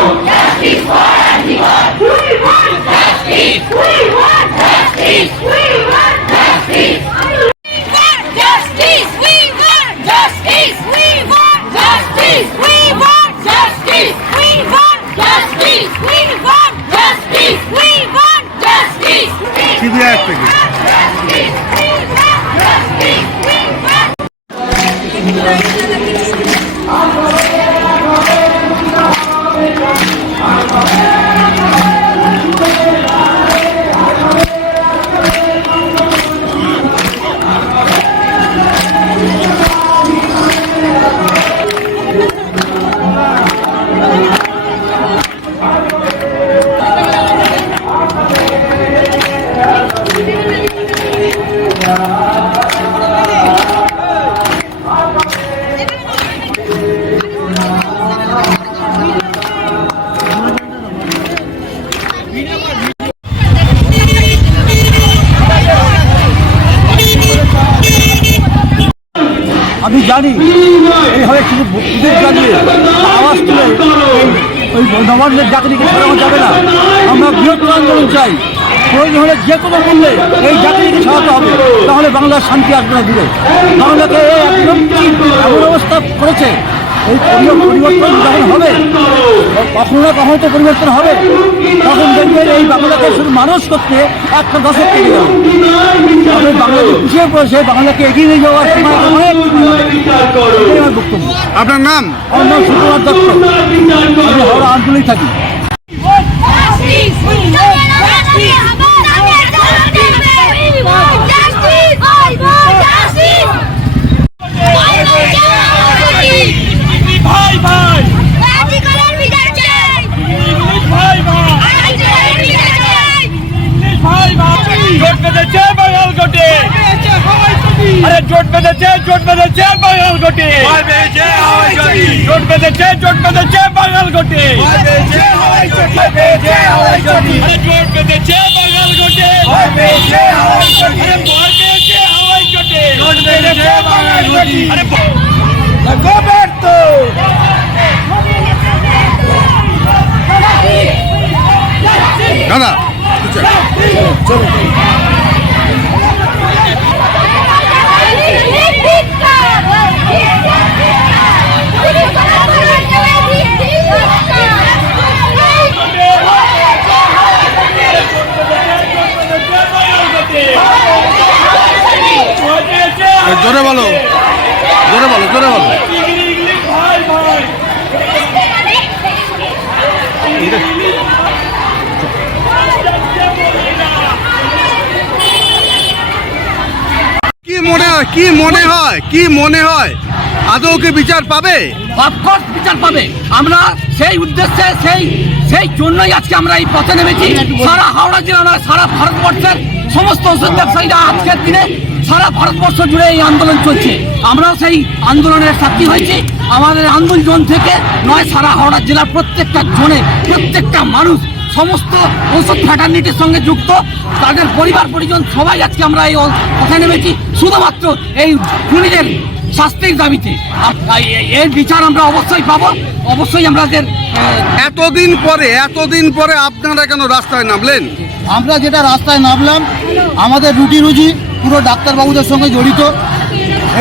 alone. Justice for everyone. We want justice. We want justice. We want justice. Justice, we want justice, we want justice, we want justice, we want justice, we want justice, we want justice. Keep reacting. Justice, we want justice, we want. চাকরিকে সরানো যাবে না। আমরা বৃহত্তর আন্দোলন চাই। প্রয়োজন হলে যে কোনো মূল্যে এই চাকরিকে সরাতে হবে। তাহলে বাংলার শান্তি আসবে না দূরে। বাংলাকে একদম এমন অবস্থা করেছে। এই পরি- পরিবর্তন যখন হবে কখনো না কখনো তো পরিবর্তন হবে। তখন দেখবেন এই বাংলাকে শুধু মানুষ করতে একটা দশক কেটে যাবে তবে বাংলাকে পিছিয়ে পড়েছে বাংলাকে এগিয়ে নিয়ে যাওয়ার সময় অনেক আমার বক্তব্য আপনার নাম? আমার নাম সুকুমার দত্ত। আমি হাওড়া আঞ্চলিক থাকি justice! We want justice! We want justice! I want justice! ভাই ভাই আর্টিকেলের বিচার চাই ভাই ভাই আর্টিকেলের বিচার চাই জোট বেঁধেছে বাঙাল গোটে আরে জোট বেঁধেছে জোট বেঁধেছে বাঙাল গোটে জোট বেঁধেছে জোট বেঁধেছে বাঙাল গোটে। আরে জোট বেঁধেছে বাঙাল গোটে। আরে ভয় পেয়েছে হাওয়াই জোরে বলো। জোরে বলো ভাই ভাই কি মনে হয় কি মনে হয় কি মনে হয়? আদৌ কি বিচার পাবে? অফকোর্স বিচার পাবে। আমরা সেই উদ্দেশ্যে সেই সেই জন্যই আজকে আমরা এই পথে নেমেছি। সারা হাওড়া জেলা নয় সারা ভারতবর্ষের সমস্ত ওষুধ ব্যবসায়ীরা আজকের দিনে সারা ভারতবর্ষ জুড়ে এই আন্দোলন চলছে। আমরাও সেই আন্দোলনের সাক্ষী হয়েছি। আমাদের আন্দোলন থেকে নয় সারা হাওড়া জেলার প্রত্যেকটা জোনে প্রত্যেকটা মানুষ সমস্ত ওষুধ ফ্যাটার্নিটির সঙ্গে যুক্ত। তাদের পরিবার পরিজন সবাই আজকে আমরা এই পথে নেমেছি। শুধুমাত্র এই খুনিদের শাস্তির দাবিতে। এর বিচার আমরা অবশ্যই পাবো। অবশ্যই আমাদের এতদিন পরে এতদিন পরে আপনারা কেন রাস্তায় নামলেন? আমরা যেটা রাস্তায় নামলাম আমাদের রুটি রুজি পুরো ডাক্তারবাবুদের সঙ্গে জড়িত।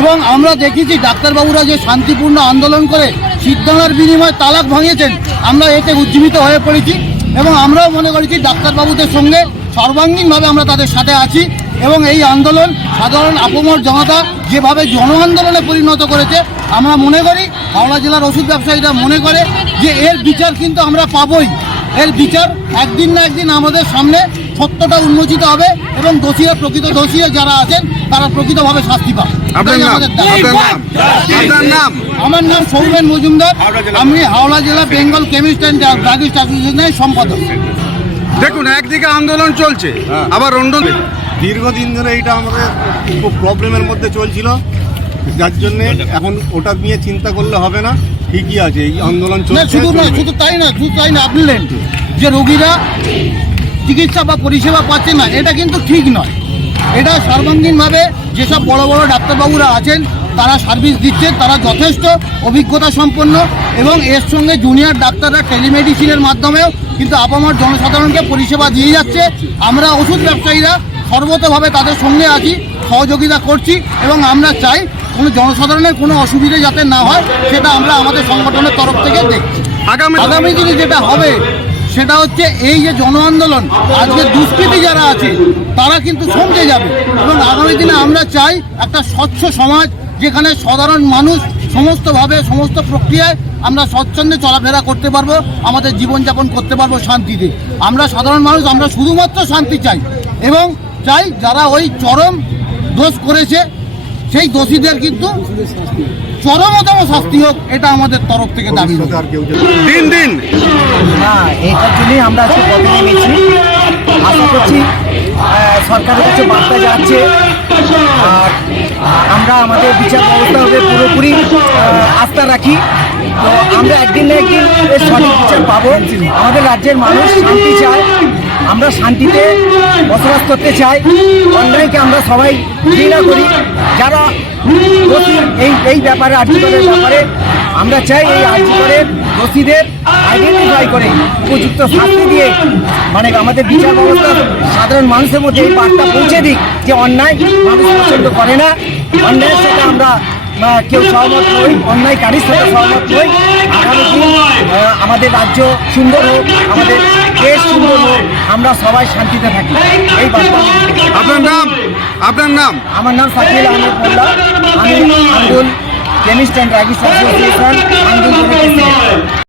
এবং আমরা দেখেছি ডাক্তারবাবুরা যে শান্তিপূর্ণ আন্দোলন করে সিদ্ধান্তের বিনিময়ে তালাক ভাঙিয়েছেন, আমরা এতে উজ্জীবিত হয়ে পড়েছি। এবং আমরাও মনে করেছি ডাক্তারবাবুদের সঙ্গে সর্বাঙ্গীনভাবে আমরা তাদের সাথে আছি। এবং এই আন্দোলন, সাধারণ আপমর জনতা যেভাবে জন আন্দোলনে পরিণত করেছে, আমরা মনে করি, হাওড়া জেলার ওষুধ ব্যবসায়ীরা মনে করে যে এর বিচার কিন্তু আমরা পাবই। এর বিচার একদিন না একদিন আমাদের সামনে সত্যটা উন্মোচিত হবে এবং দোষীরা প্রকৃত দোষীরা যারা আছেন তারা প্রকৃতভাবে শাস্তি পাবে। আপনার আমাদের নাম? আমার নাম সৌমেন মজুমদার। আমি হাওড়া জেলা বেঙ্গল কেমিস্ট অ্যান্ড ড্রাগিস্ট অ্যাসোসিয়েশনের সম্পাদক। দেখুন একদিকে আন্দোলন চলছে আবার অন্য দীর্ঘদিন ধরে এটা আমাদের খুব প্রবলেমের মধ্যে চলছিল। যার জন্য এখন ওটা নিয়ে চিন্তা করলে হবে না। ঠিকই আছে এই আন্দোলন না চলছে শুধু না শুধু তাই না শুধু তাই না আপনি যে রোগীরা চিকিৎসা বা পরিষেবা পাচ্ছে না এটা কিন্তু ঠিক নয়। এটা সর্বাঙ্গীনভাবে যেসব বড় বড় ডাক্তারবাবুরা আছেন তারা সার্ভিস দিচ্ছেন তারা যথেষ্ট অভিজ্ঞতা সম্পন্ন এবং এর সঙ্গে জুনিয়র ডাক্তাররা টেলিমেডিসিনের মাধ্যমেও কিন্তু আপামর জনসাধারণকে পরিষেবা দিয়ে যাচ্ছে। আমরা ওষুধ ব্যবসায়ীরা সর্বতভাবে তাদের সঙ্গে আছি সহযোগিতা করছি এবং আমরা চাই কোনো জনসাধারণের কোনো অসুবিধে যাতে না হয় সেটা আমরা আমাদের সংগঠনের তরফ থেকে দেখছি। আগামী আগামী দিনে যেটা হবে সেটা হচ্ছে এই যে জন আন্দোলন আজকে দুষ্কৃতি যারা আছে, তারা কিন্তু সমঝে যাবে। এবং আগামী দিনে আমরা চাই একটা স্বচ্ছ সমাজ যেখানে সাধারণ মানুষ সমস্তভাবে, সমস্ত প্রক্রিয়ায় আমরা স্বচ্ছন্দে চলাফেরা করতে পারব, আমাদের জীবনযাপন করতে পারব শান্তিতে। আমরা সাধারণ মানুষ, আমরা শুধুমাত্র শান্তি চাই এবং চাই যারা ওই চরম দোষ করেছে সেই দোষীদের কিন্তু চরমতম শাস্তি হোক এটা আমাদের তরফ থেকে দাবি রয়েছে। আর কেউ দিন দিন। এটার জন্যই আমরা আজকে পথে নেমেছি আশা করছি সরকারের কাছে বার্তা যাচ্ছে। আর আমরা আমাদের বিচার ব্যবস্থা হবে পুরোপুরি আস্থা রাখি। তো আমরা একদিন না একদিন সঠিক বিচার পাবো। আমাদের রাজ্যের মানুষ শান্তি চায়। আমরা শান্তিতে বসবাস করতে চাই। অন্যায়কে আমরা সবাই ঘৃণা করি। যারা এই এই ব্যাপারে আর্থিকতার ব্যাপারে আমরা চাই এই আর্থিকরের দোষীদের আইডেন্টিফাই করে, উপযুক্ত শাস্তি দিয়ে মানে আমাদের বিচার ব্যবস্থা সাধারণ মানুষের মধ্যে এই বার্তা পৌঁছে দিক যে অন্যায় মানুষ পছন্দ করে না। অন্যায়ের সাথে আমরা কেউ সহমত নই, অন্যায়কারীর সাথে সহমত নই। আগামী আমাদের রাজ্য সুন্দর হোক, আমাদের দেশ সুন্দর হোক আমরা সবাই শান্তিতে থাকি। এই বার্তা। আপনার নাম? আপনার নাম? আমার নাম সাকিল আহমেদ মোল্লা। আমি আঙ্গুল কেমিস্ট অ্যান্ড ড্রাগিস্ট অ্যাসোসিয়েশন আঙ্গুল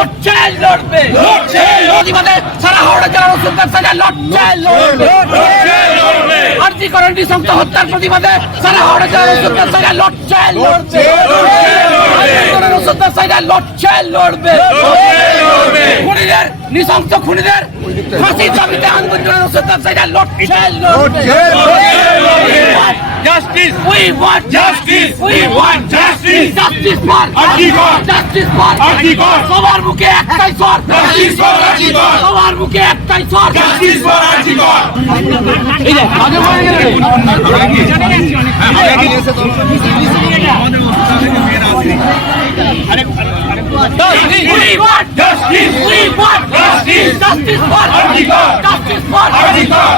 লড়ছে লড়বে। লড়ছে প্রতিবাদে সারা হাওড়া জেলার ওষুধ ব্যবসায়ীরা লড়ছে লড়বে। করেন নৃশংস হত্যার প্রতিবাদে সারা হাওড়া জেলার ওষুধ ব্যবসায়ীরা লড়ছে লড়বে আর্জি করেন ওষুধ ব্যবসায়ীরা লড়ছে লড়বে খুনিদের নৃশংস খুনিদের ফাঁসির দাবিতে আন্দোলনের ওষুধ ব্যবসায়ীরা লড়ছে লড়বে Justice! We want Justice! We want Justice! Justice for Arjigar! Justice for Arjigar! সবার মুখে একটাই স্বর Justice for Arjigar! সবার মুখে একটাই স্বর Justice for Arjigar! এই যে আগে বলে গেলে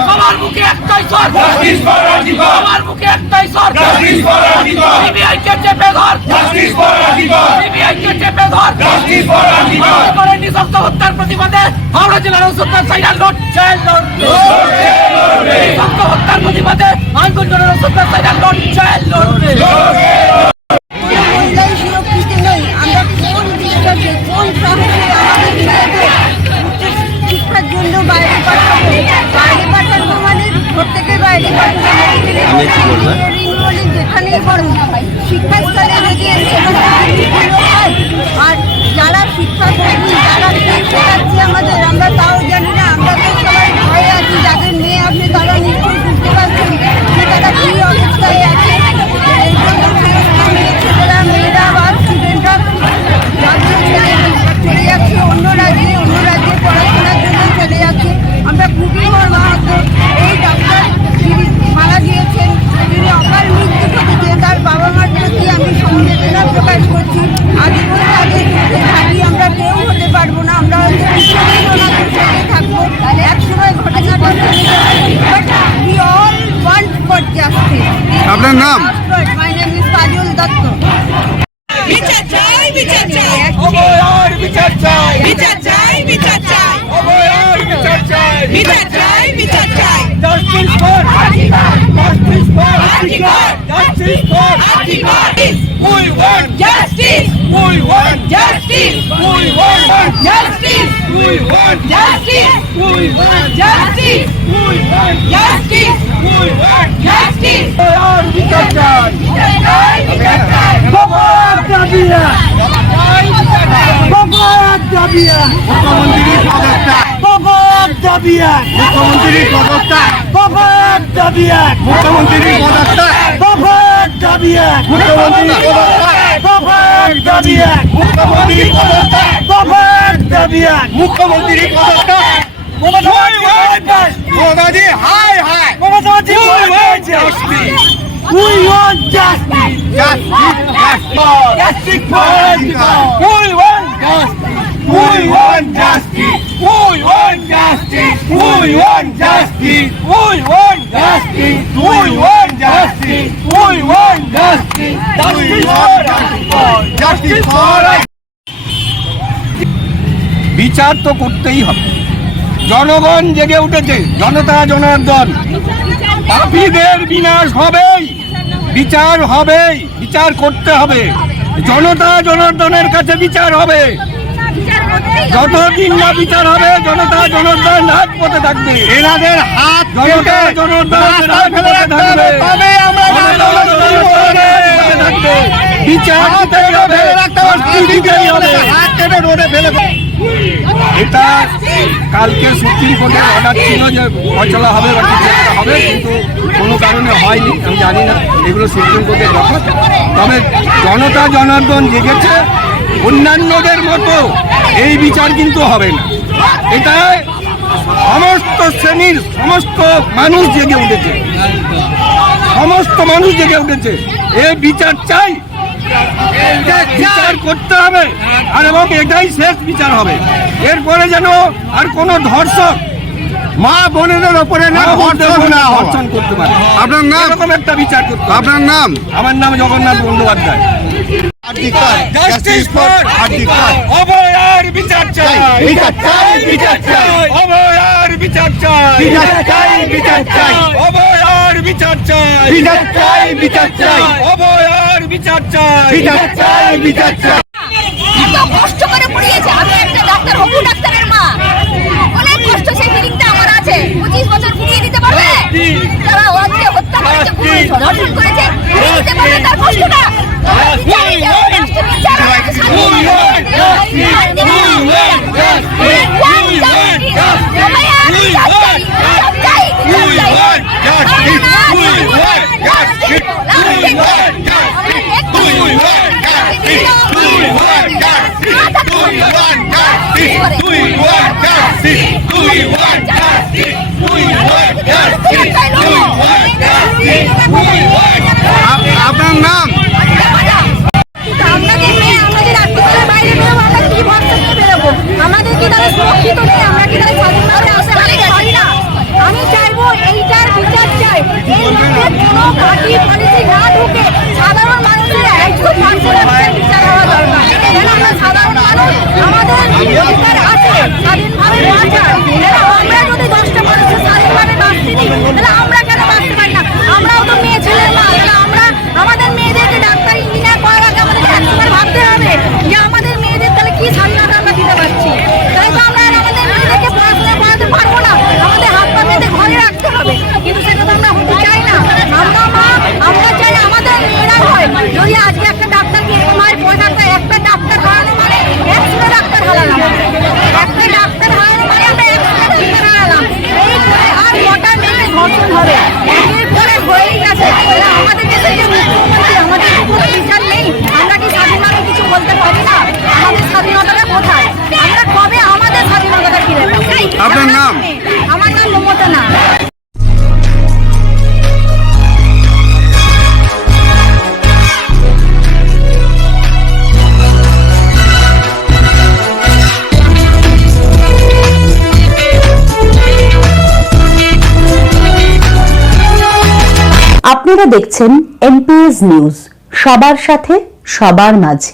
সবার মুখে একটাই Arjigar! সবার মুখে একটাই Arjigar! সিবিআই কে চেপে ধর! সিবিআই কে চেপে ধর মনে করেন নিঃশব্দ হত্যার প্রতিবাদে হাওড়া জেলার ওষুধের সাইডার লোড চাইল লোড নিঃশব্দ হত্যার প্রতিবাদে আঙ্গুল জেলার ওষুধের সাইডার লোড চাইল ইঞ্জিনিয়ারিং কি হয়, আর যারা শিক্ষা যারা আমাদের আমরা তাও বিচার চাই বিচার চাই বিচার চাই অবয়ার বিচার চাই বিচার চাই বিচার চাই justice for justice for justice for we want justice we want justice we want justice we want justice we want justice we want justice we want justice অবয়ার বিচার চাই বিচার চাই বিচার চাই অবয়ার দাবিয়া অবয়ার দাবিয়া মুখ্যমন্ত্রীর পদত্যাগ। অবয়ার দাবিয়া। মুখ্যমন্ত্রীর পদত্যাগ। অবয়ার দাবিয়া। মুখ্যমন্ত্রীর পদত্যাগ। অবয়ার দাবিয়া। মুখ্যমন্ত্রীর পদত্যাগ। অবয়ার দাবিয়া। মুখ্যমন্ত্রীর পদত্যাগ। অবয়ার দাবিয়া। মুখ্যমন্ত্রীর পদত্যাগ। মোদাজি হাই high Banerjee We want justice. Justice. For We want justice. We want justice. We want justice. We want justice. We want justice. We want justice. We want justice. Justice for justice for বিচার তো করতেই হবে জনগণ জেগে উঠেছে জনতা জনার্দন পাপীদের বিনাশ হবেই বিচার হবেই বিচার করতে হবে জনতা জনার্দনের কাছে বিচার হবে যতদিন না বিচার হবে জনতা হাত পথে থাকবে। এনাদের হাত জনতা জনার্দন হাত পথে থাকবে। তবে আমরা থাকবে। বিচার শাস্তি দিতেই হবে। হাত কেটে রোডে ফেলে এটা কালকে সুপ্রিম কোর্টের অর্ডার ছিল যে ফয়সলা হবে বা হবে কিন্তু কোনো কারণে হয়নি আমি জানি না এগুলো সুপ্রিম কোর্টের ব্যাপার তবে জনতা জনার্দন জেগেছে অন্যান্যদের মতো এই বিচার কিন্তু হবে না। এটা সমস্ত শ্রেণির সমস্ত মানুষ জেগে উঠেছে। সমস্ত মানুষ জেগে উঠেছে। এই বিচার চাই। বিচার করতে হবে। আর এবং এটাই শেষ বিচার হবে। এরপরে যেন আর কোনো ধর্ষক মা বোনেদের ওপরে না ধর্ষণ করতে পারে। আপনার নাম? একটা বিচার করতে। আপনার নাম? আমার নাম জগন্নাথ বন্দ্যোপাধ্যায়। জাস্টিস ফর হার্দিকার অভয়ার বিচার চাই বিচার চাই, বিচার চাই। অভয়ার বিচার চাই। বিচার চাই, বিচার চাই। অভয়ার বিচার চাই। বিচার চাই, বিচার চাই। অভয়ার বিচার চাই। বিচার চাই বিচার চাই। এত কষ্ট করে পড়িয়েছে আমি একটা ডাক্তার হবু ডাক্তারের মা। অনেক কষ্ট সেই ফিলিংটা আমার আছে। পঁচিশ বছর ফিরিয়ে দিতে পারবে? যারা ওকে হত্যা করেছে ধর্ষণ করেছে আপনার নাম? আমার নাম মমতা আপনারা দেখছেন এনপিএস নিউজ সবার সাথে সবার মাঝে।